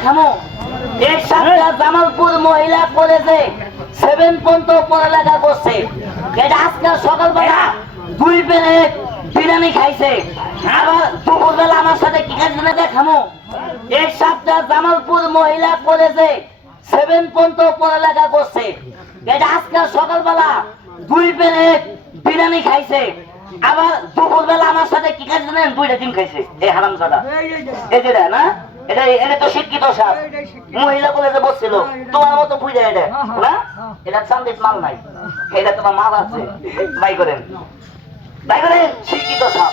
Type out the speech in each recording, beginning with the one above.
দেখামো এই সাতটা জামালপুর মহিলা কলেজে 7 পর্যন্ত পড়ালেখা করছে। এটা আজকে সকালবেলা 2 প্লেট বিরিয়ানি খাইছে। আবার দুপুরবেলা আমার সাথে কি খাইছে দেখামো এই সাতটা জামালপুর মহিলা কলেজে 7 পর্যন্ত পড়ালেখা করছে। এটা আজকে সকালবেলা 2 প্লেট বিরিয়ানি খাইছে। আবার দুপুরবেলা আমার সাথে কি খাইছে জানেন? 2টা ডিম খাইছে। এই হারামজাদা এই যেটা না এটা তো শিক্ষিত সাপ মহিলা কলেজে বসছিল তোমার মতো বুঝে এটা না এটা চান্দিত মাল নাই এটা তোমার মাল আছে বাই করেন শিক্ষিত সাপ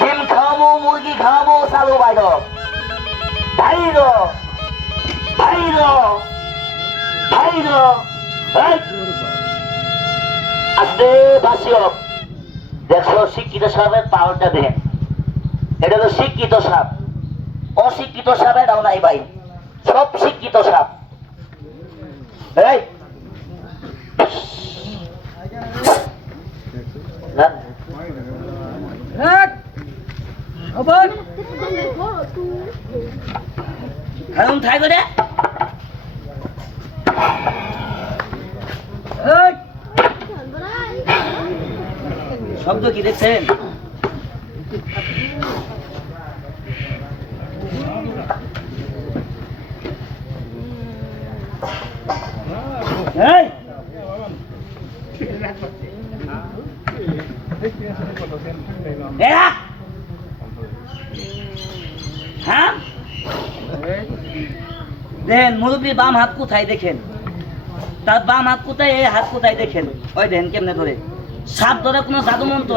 ডিম খাওয়াবো মুরগি খাওয়াবো চালু বাইর ভাইর ভাইর ভাইর আস্তে বাসিও দেখো শিক্ষিত সাহেবের পাওয়ারটা দেন এটা তো শিক্ষিত সাপ অশিক্ষিত সাপ এটাও নাই ভাই সব শিক্ষিত সাপ এই এখন থাকবে রে শব্দ কি দেখছেন? দেখেন মুরব্বী বাম হাত কোথায় দেখেন, তার বাম হাত কোথায়, এই হাত কোথায় দেখেন, ওই দেখেন কেমনে ধরে সাপ ধরে কোনো জাদু মন্ত্র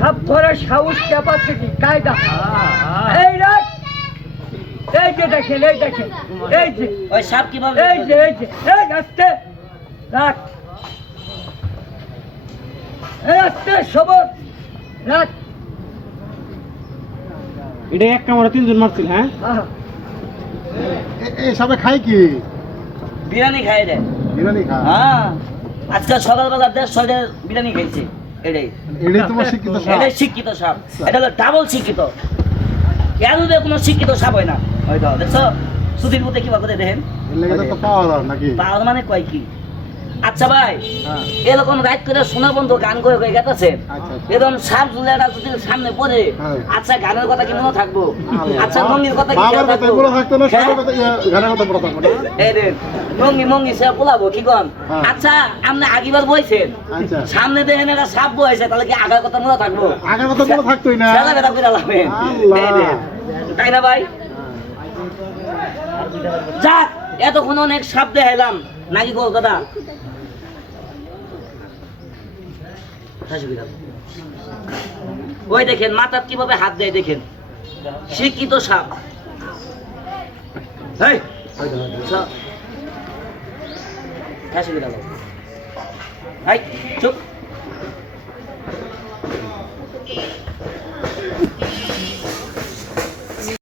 সাপ ধরে সাহস চাপাচ্ছে কি কায়দা এই রাখ এই যে দেখেন এই দেখেন এই যে ওই সাপ কিভাবে এই যে এই আস্তে রাখ এই আস্তে সবর রাখ এটা এক কামড়ে 3 জন মারছিল। হ্যাঁ এই সবে খাই কি বিরিয়ানি খাই রে বিরিয়ানি খায়। হ্যাঁ আজকে সকালবেলা 150 বিরিয়ানি খাইছে। এটাই তোমার শিক্ষিত সাপ। এটাই শিক্ষিত সাপ। এটা হলো ডাবল শিক্ষিত। এর কোনো শিক্ষিত সাপ হয় না। হয়তো দেখছো সুধীর মধ্যে কিভাবে করে দেখেন পাওয়ার মানে কয় কি। আচ্ছা ভাই এরকম রাইট করে শোনা বন্ধু গান করে হয়ে গেছে এরকম সাপ জুলেটা যদি সামনে পড়ে আচ্ছা গানের কথা কি মনে থাকবো? আচ্ছা মঙ্গির কথা কি মঙ্গি মঙ্গি সে পোলাবো কি কন? আচ্ছা আপনি আগিবার বইছেন সামনে দেখেন একটা সাপ বইছে তাহলে কি আগার কথা মনে থাকবো? আগের কথা মনে থাকতোই না। তাই না ভাই? যাক এতক্ষণ অনেক সাপ দেখাইলাম নাকি কলকাতা ওই দেখেন মাথার কিভাবে হাত দেয় দেখেন শিক্ষিত সাপ। চুপ